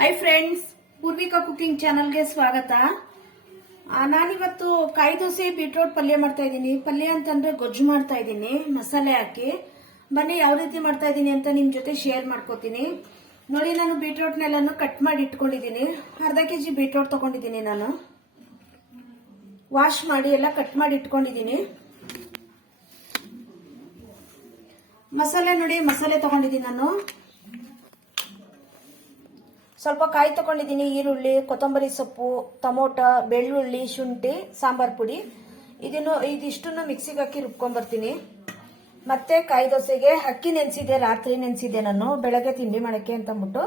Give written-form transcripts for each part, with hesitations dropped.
Hi friends, Poorvika cooking ಚಾನಲ್ಗೆ ಸ್ವಾಗತ. ನಾನಿವತ್ತು ಕಾಯಿ ದೋಸೆ ಬೀಟ್ರೋಟ್ ಪಲ್ಯ ಮಾಡ್ತಾ ಇದ್ದೀನಿ. ಪಲ್ಯ ಅಂತಂದ್ರೆ ಗೊಜ್ಜು ಮಾಡ್ತಾ ಇದ್ದೀನಿ ಮಸಾಲೆ ಹಾಕಿ. ಬನ್ನಿ ಯಾವ ರೀತಿ ಮಾಡ್ತಾ ಇದ್ದೀನಿ ಅಂತ ನಿಮ್ ಜೊತೆ ಶೇರ್ ಮಾಡ್ಕೋತೀನಿ. ನೋಡಿ, ನಾನು ಬೀಟ್ರೋಟ್ನೆಲ್ಲನೂ ಕಟ್ ಮಾಡಿ ಇಟ್ಕೊಂಡಿದ್ದೀನಿ. ಅರ್ಧ ಕೆಜಿ ಬೀಟ್ರೋಟ್ ತಗೊಂಡಿದ್ದೀನಿ. ನಾನು ವಾಶ್ ಮಾಡಿ ಎಲ್ಲ ಕಟ್ ಮಾಡಿ ಇಟ್ಕೊಂಡಿದ್ದೀನಿ. ಮಸಾಲೆ ನೋಡಿ, ಮಸಾಲೆ ತಗೊಂಡಿದ್ದೀನಿ. ನಾನು ಸ್ವಲ್ಪ ಕಾಯಿ ತಗೊಂಡಿದ್ದೀನಿ. ಈರುಳ್ಳಿ, ಕೊತ್ತಂಬರಿ ಸೊಪ್ಪು, ಟೊಮೊಟೊ, ಬೆಳ್ಳುಳ್ಳಿ, ಶುಂಠಿ, ಸಾಂಬಾರ್ ಪುಡಿ. ಇದಿಷ್ಟನ್ನು ಮಿಕ್ಸಿಗೆ ಹಾಕಿ ರುಬ್ಕೊಂಡ್ಬರ್ತೀನಿ. ಮತ್ತೆ ಕಾಯಿ ದೋಸೆಗೆ ಅಕ್ಕಿ ನೆನೆಸಿದೆ, ರಾತ್ರಿ ನೆನೆಸಿದೆ ನಾನು, ಬೆಳಗ್ಗೆ ತಿಂಡಿ ಮಾಡಕ್ಕೆ ಅಂತಂದ್ಬಿಟ್ಟು.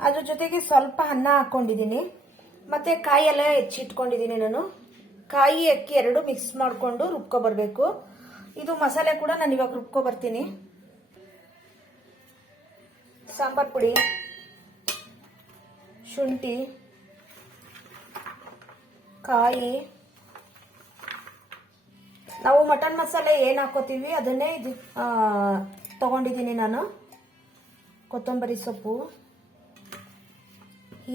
ಅದ್ರ ಜೊತೆಗೆ ಸ್ವಲ್ಪ ಅನ್ನ ಹಾಕೊಂಡಿದ್ದೀನಿ. ಮತ್ತೆ ಕಾಯಿ ಎಲ್ಲ ಹೆಚ್ಚಿಟ್ಕೊಂಡಿದ್ದೀನಿ. ನಾನು ಕಾಯಿ ಅಕ್ಕಿ ಎರಡು ಮಿಕ್ಸ್ ಮಾಡಿಕೊಂಡು ರುಬ್ಕೊಬರ್ಬೇಕು. ಇದು ಮಸಾಲೆ ಕೂಡ ನಾನು ಇವಾಗ ರುಬ್ಕೊಬರ್ತೀನಿ. ಸಾಂಬಾರ್ ಪುಡಿ, ಶುಂಠಿ, ಕಾಯಿ, ನಾವು ಮಟನ್ ಮಸಾಲೆ ಏನು ಹಾಕೋತೀವಿ ಅದನ್ನೇ ಇದು ತಗೊಂಡಿದ್ದೀನಿ ನಾನು. ಕೊತ್ತಂಬರಿ ಸೊಪ್ಪು,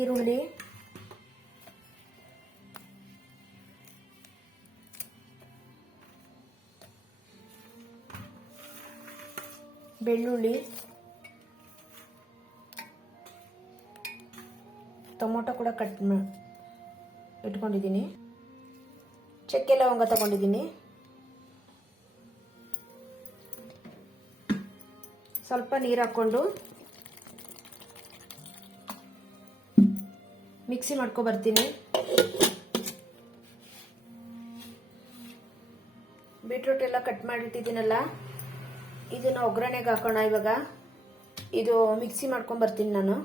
ಈರುಳ್ಳಿ, ಬೆಳ್ಳುಳ್ಳಿ, ಟೊಮೊಟೊ ಕೂಡ ಕಟ್ ಇಟ್ಕೊಂಡಿದ್ದೀನಿ. ಚಕ್ಕೆ ಲವಂಗ ತಗೊಂಡಿದ್ದೀನಿ. ಸ್ವಲ್ಪ ನೀರು ಹಾಕೊಂಡು ಮಿಕ್ಸಿ ಮಾಡ್ಕೊ ಬರ್ತೀನಿ. ಬೀಟ್ರೂಟ್ ಎಲ್ಲ ಕಟ್ ಮಾಡಿಟ್ಟಿದ್ದೀನಲ್ಲ, ಇದನ್ನ ಒಗ್ಗರಣೆಗೆ ಹಾಕೋಣ. ಇವಾಗ ಇದು ಮಿಕ್ಸಿ ಮಾಡ್ಕೊಂಡ್ ಬರ್ತೀನಿ ನಾನು.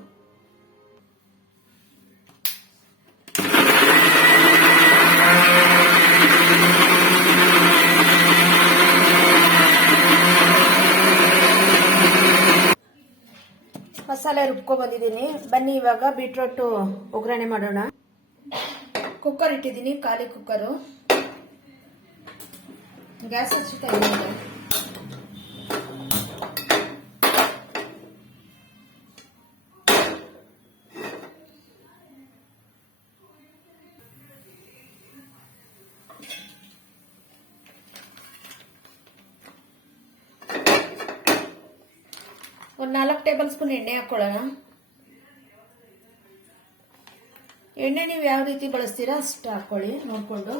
ಮಸಾಲೆ ರುಬ್ಕೊ ಬಂದಿದ್ದೀನಿ. ಬನ್ನಿ ಇವಾಗ ಬೀಟ್ರೋಟ್ ಒಗ್ಗರಣೆ ಮಾಡೋಣ. ಕುಕ್ಕರ್ ಇಟ್ಟಿದ್ದೀನಿ, ಖಾಲಿ ಕುಕ್ಕರು. ಗ್ಯಾಸ್ ಹಚ್ಚುತ್ತಾ ಇದ್ದೀನಿ. ಒಂದು 4 ಟೇಬಲ್ ಸ್ಪೂನ್ ಎಣ್ಣೆ ಹಾಕೊಳ್ಳೋಣ. ಎಣ್ಣೆ ನೀವು ಯಾವ ರೀತಿ ಬಳಸ್ತೀರಾ ಅಷ್ಟು ಹಾಕೊಳ್ಳಿ ನೋಡ್ಕೊಂಡು.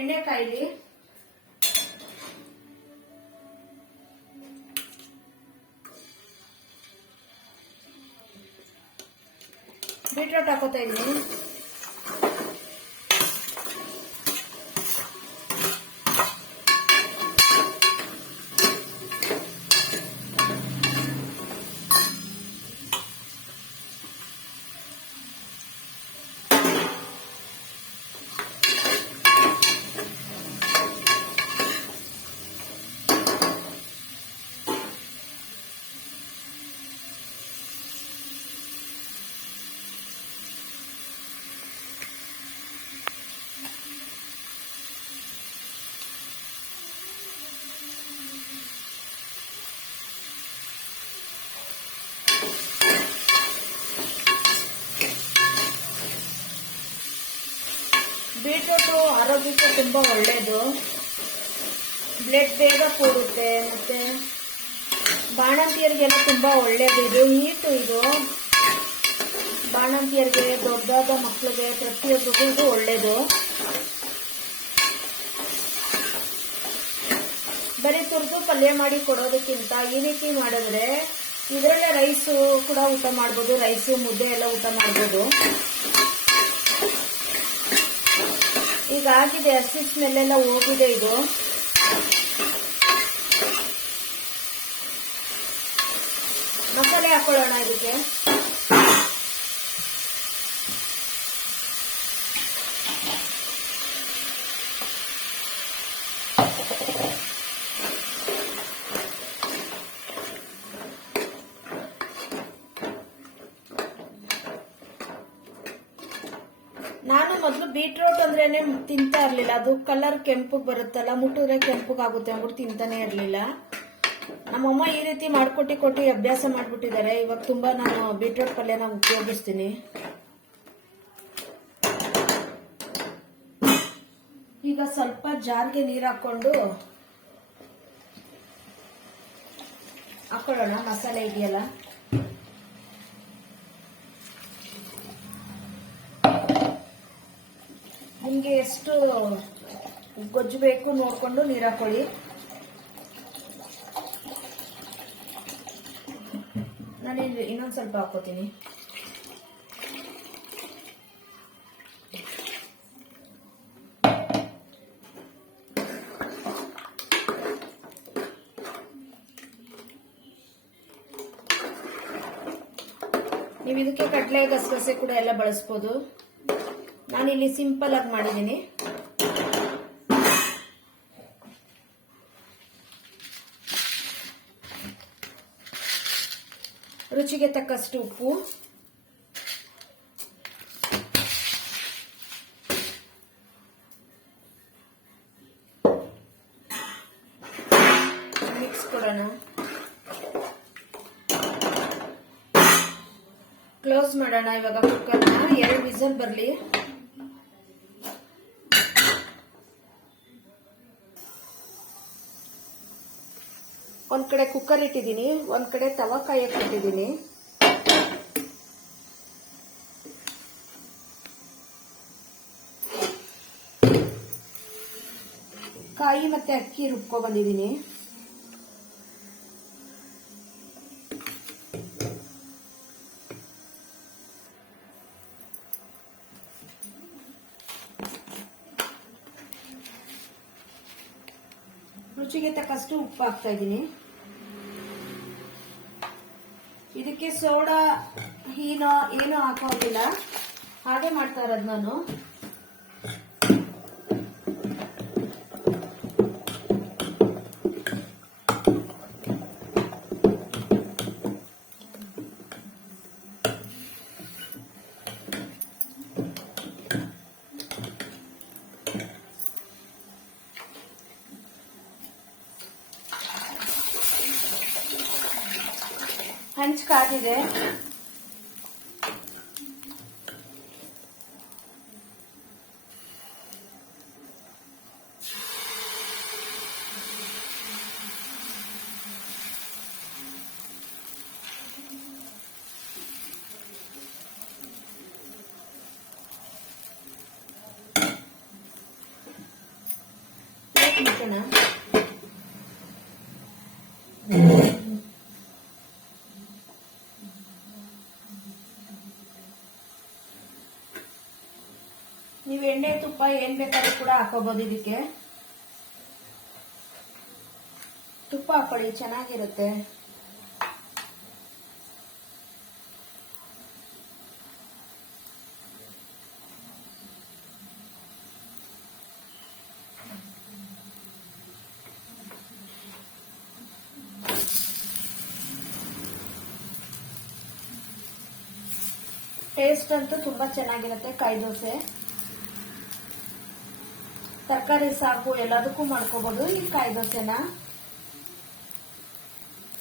ಎಣ್ಣೆ ಕಾಯಿಲಿ. ಬೀಟ್ರೋಟ್ ಹಾಕೋತಾ ಇದ್ದೀನಿ. ಬೀಟ್ರೂಟು ಆರೋಗ್ಯಕ್ಕೆ ತುಂಬಾ ಒಳ್ಳೇದು. ಬ್ಲಡ್ ಬೇಗ ಕೂಡುತ್ತೆ. ಮತ್ತೆ ಬಾಣಂತಿಯರಿಗೆಲ್ಲ ತುಂಬಾ ಒಳ್ಳೇದು. ಇದು ಹೀಟು. ಇದು ಬಾಣಂತಿಯರಿಗೆ, ದೊಡ್ಡದಾದ ಮಕ್ಕಳಿಗೆ, ಪ್ರತಿಯೊಬ್ಬರಿಗೂ ಇದು ಒಳ್ಳೇದು. ಬರೀ ತುರ್ದು ಪಲ್ಯ ಮಾಡಿ ಕೊಡೋದಕ್ಕಿಂತ ಈ ರೀತಿ ಮಾಡಿದ್ರೆ ಇದರಲ್ಲೇ ರೈಸು ಕೂಡ ಊಟ ಮಾಡ್ಬೋದು. ರೈಸು, ಮುದ್ದೆ ಎಲ್ಲ ಊಟ ಮಾಡ್ಬೋದು. ಈಗ ಆಗಿದೆ, ಹಸಿ ಸ್ಮೆಲ್ ಎಲ್ಲ ಹೋಗಿದೆ. ಇದು ಮಸಾಲೆ ಹಾಕೊಳ್ಳೋಣ ಇದಕ್ಕೆ. ನಾನು ಮೊದಲು ಬೀಟ್ರೂಟ್ ಅಂದ್ರೇನೆ ತಿಂತಾ ಇರ್ಲಿಲ್ಲ, ಅದು ಕಲರ್ ಕೆಂಪಗ್ ಬರುತ್ತಲ್ಲ, ಮುಟ್ಟಿದ್ರೆ ಕೆಂಪಗಾಗುತ್ತೆ ಅಂದ್ಬಿಟ್ಟು ತಿಂತಾನೆ ಇರ್ಲಿಲ್ಲ. ನಮ್ಮಮ್ಮ ಈ ರೀತಿ ಕೊಟ್ಟು ಅಭ್ಯಾಸ ಮಾಡ್ಬಿಟ್ಟಿದ್ದಾರೆ. ಇವಾಗ ತುಂಬಾ ನಾನು ಬೀಟ್ರೂಟ್ ಪಲ್ಯನ ಉಪಯೋಗಿಸ್ತೀನಿ. ಈಗ ಸ್ವಲ್ಪ ಜಾರ್ಗೆ ನೀರು ಹಾಕೊಳ್ಳೋಣ. ಮಸಾಲೆ ಇದೆಯಲ್ಲ, ನಿಮ್ಗೆ ಎಷ್ಟು ಗೊಜ್ಜು ಬೇಕು ನೋಡ್ಕೊಂಡು ನೀರು ಹಾಕೊಳ್ಳಿ. ನಾನು ಇನ್ನೊಂದು ಸ್ವಲ್ಪ ಹಾಕೋತೀನಿ. ನೀವು ಇದಕ್ಕೆ ಕಡಲೆ ಗಸಗಸೆ ಕೂಡ ಎಲ್ಲ ಬಳಸ್ಬೋದು. ನಾನಿಲ್ಲಿ ಸಿಂಪಲ್ ಆಗಿ ಮಾಡಿದ್ದೀನಿ. ರುಚಿಗೆ ತಕ್ಕಷ್ಟು ಉಪ್ಪು, ಮಿಕ್ಸ್ ಕೊಡೋಣ. ಕ್ಲೋಸ್ ಮಾಡೋಣ. ಇವಾಗ ಕುಕ್ಕರ್ನ 2 ವಿಸಲ್ ಬರಲಿ. ಒಂದ್ ಕಡೆ ಕುಕ್ಕರ್ ಇಟ್ಟಿದ್ದೀನಿ, ಒಂದ್ ಕಡೆ ತವಾ ಕಾಯಕ್ಕೆ ಇಟ್ಟಿದ್ದೀನಿ. ಕಾಯಿ ಮತ್ತೆ ಅಕ್ಕಿ ರುಬ್ಕೊ ಬಂದಿದ್ದೀನಿ. ರುಚಿಗೆ ತಕ್ಕಷ್ಟು ಉಪ್ಪು ಹಾಕ್ತಾ ಇದ್ದೀನಿ. ಇದಕ್ಕೆ ಸೋಡಾ ಹೀನೋ ಏನೂ ಹಾಕೋದಿಲ್ಲ, ಹಾಗೆ ಮಾಡ್ತಾ ಇರೋದು ನಾನು. ಹಂಚ್ ಕಾದಿದೆ. ಮುಚ್ಚೋಣ. ನೀವು ಎಣ್ಣೆ ತುಪ್ಪ ಏನ್ ಬೇಕಾದ್ರೂ ಕೂಡ ಹಾಕೋಬಹುದು. ಇದಕ್ಕೆ ತುಪ್ಪ ಹಾಕೊಳ್ಳಿ, ಚೆನ್ನಾಗಿರುತ್ತೆ. ಟೇಸ್ಟ್ ಅಂತೂ ತುಂಬಾ ಚೆನ್ನಾಗಿರುತ್ತೆ ಕಾಯಿ ದೋಸೆ. ತರಕಾರಿ ಸಾಗು ಎಲ್ಲದಕ್ಕೂ ಮಾಡ್ಕೋಬಹುದು ಈ ಕಾಯಿ ದೋಸೆನ.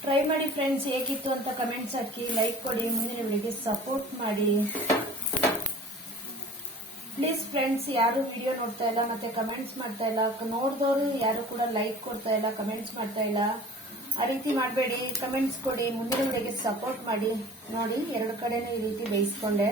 ಟ್ರೈ ಮಾಡಿ ಫ್ರೆಂಡ್ಸ್, ಹೇಗಿತ್ತು ಅಂತ ಕಮೆಂಟ್ಸ್ ಹಾಕಿ, ಲೈಕ್ ಕೊಡಿ, ಮುಂದಿನ ವಿಡಿಯೋಗೆ ಸಪೋರ್ಟ್ ಮಾಡಿ ಪ್ಲೀಸ್ ಫ್ರೆಂಡ್ಸ್. ಯಾರು ವಿಡಿಯೋ ನೋಡ್ತಾ ಇಲ್ಲ ಮತ್ತೆ ಕಮೆಂಟ್ಸ್ ಮಾಡ್ತಾ ಇಲ್ಲ, ನೋಡಿದವರು ಯಾರು ಕೂಡ ಲೈಕ್ ಕೊಡ್ತಾ ಇಲ್ಲ, ಕಮೆಂಟ್ಸ್ ಮಾಡ್ತಾ ಇಲ್ಲ. ಆ ರೀತಿ ಮಾಡಬೇಡಿ, ಕಮೆಂಟ್ಸ್ ಕೊಡಿ, ಮುಂದಿನ ವಿಡಿಯೋಗೆ ಸಪೋರ್ಟ್ ಮಾಡಿ. ನೋಡಿ, 2 ಕಡೆನೂ ಈ ರೀತಿ ಬೇಯಿಸ್ಕೊಂಡೆ.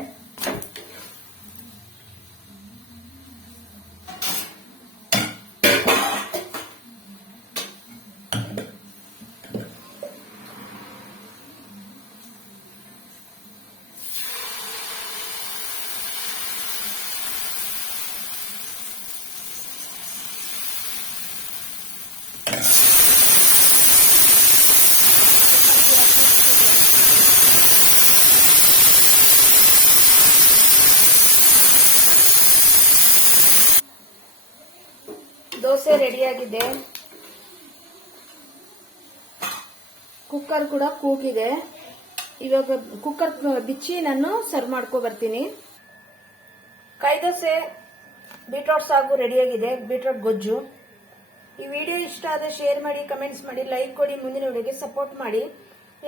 ದೋಸೆ ರೆಡಿಯಾಗಿದೆ. ಕುಕ್ಕರ್ ಕೂಡ ಕೂಗಿದೆ. ಇವಾಗ ಕುಕ್ಕರ್ ಬಿಚ್ಚಿ ನಾನು ಸರ್ವ್ ಮಾಡ್ಕೊ ಬರ್ತೀನಿ. ಕಾಯಿ ದೋಸೆ ಬೀಟ್ರೋಟ್ ಸಾಗು ರೆಡಿಯಾಗಿದೆ, ಬೀಟ್ರೋಟ್ ಗೊಜ್ಜು. ಈ ವಿಡಿಯೋ ಇಷ್ಟ ಆದರೆ ಶೇರ್ ಮಾಡಿ, ಕಮೆಂಟ್ಸ್ ಮಾಡಿ, ಲೈಕ್ ಕೊಡಿ, ಮುಂದಿನ ವಿಡಿಯೋಗೆ ಸಪೋರ್ಟ್ ಮಾಡಿ.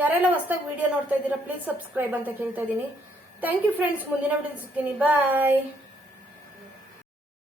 ಯಾರೆಲ್ಲ ಹೊಸದಾಗಿ ವಿಡಿಯೋ ನೋಡ್ತಾ ಇದ್ದೀರಾ ಪ್ಲೀಸ್ ಸಬ್ಸ್ಕ್ರೈಬ್ ಅಂತ ಕೇಳ್ತಾ ಇದ್ದೀನಿ. ಥ್ಯಾಂಕ್ ಯು ಫ್ರೆಂಡ್ಸ್, ಮುಂದಿನ ವಿಡಿಯೋ ಸಿಗ್ತೀನಿ, ಬಾಯ್.